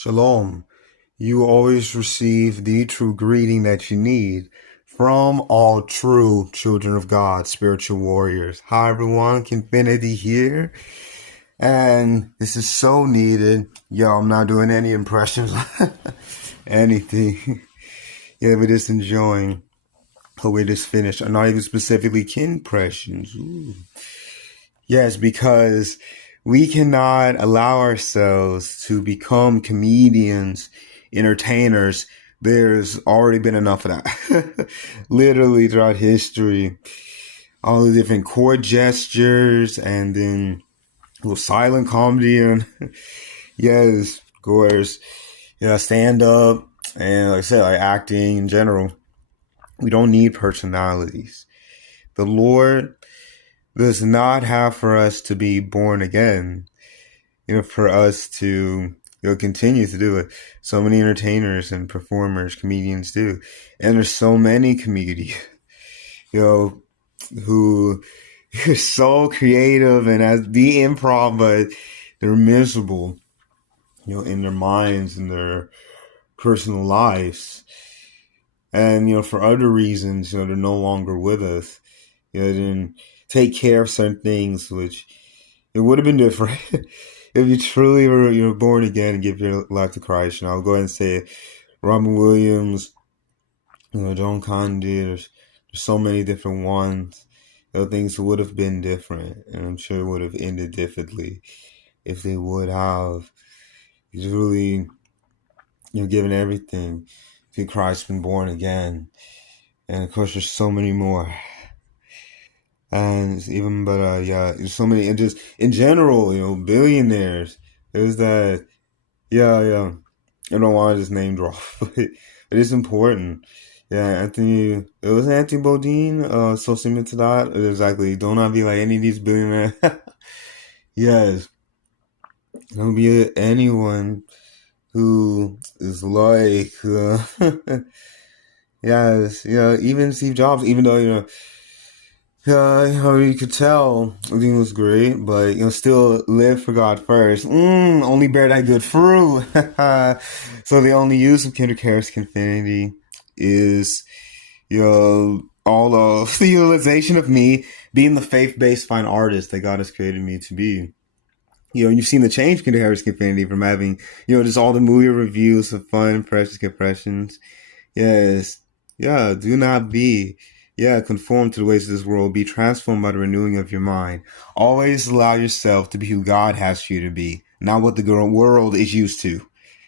Shalom. You always receive the true greeting that you need from all true children of God, spiritual warriors. Hi everyone, Kenfinity here. And this is so needed. Yo, I'm not doing any impressions, anything. Yeah, we're just enjoying. Hope we just finished. Or not even specifically kin impressions. Ooh. Yes, because we cannot allow ourselves to become comedians, entertainers. There's already been enough of that. Literally throughout history. All the different chord gestures and then little silent comedy and yes, of course. Yeah, stand up and like I said, like acting in general. We don't need personalities. The Lord does not have for us to be born again, for us to, continue to do it. So many entertainers and performers, comedians do. And there's so many comedians, who are so creative and as the improv, but they're miserable, in their minds and their personal lives. And, for other reasons, they're no longer with us. They didn't take care of certain things, which it would have been different if you truly were born again and give your life to Christ. And I'll go ahead and say it. Robin Williams, John Condit, there's so many different ones. Things would have been different, and I'm sure it would have ended differently if they would have really, given everything to Christ, been born again. And of course, there's so many more. And even, but there's so many, and just in general, billionaires. There's that, I don't want to just name drop, but it's important. Yeah, it was Anthony Bourdain, so similar to that. Exactly. Don't not be like any of these billionaires. Yes. Don't be anyone who is like, yes, even Steve Jobs, even though, you could tell everything was great, but still live for God first. Only bear that good fruit. So the only use of Harris-Kenfinity is, all of the utilization of me being the faith-based fine artist that God has created me to be. You've seen the change in Harris-Kenfinity from having, just all the movie reviews of fun, precious impressions. Yes. Yeah, do not be. Conform to the ways of this world. Be transformed by the renewing of your mind. Always allow yourself to be who God has you to be, not what the world is used to.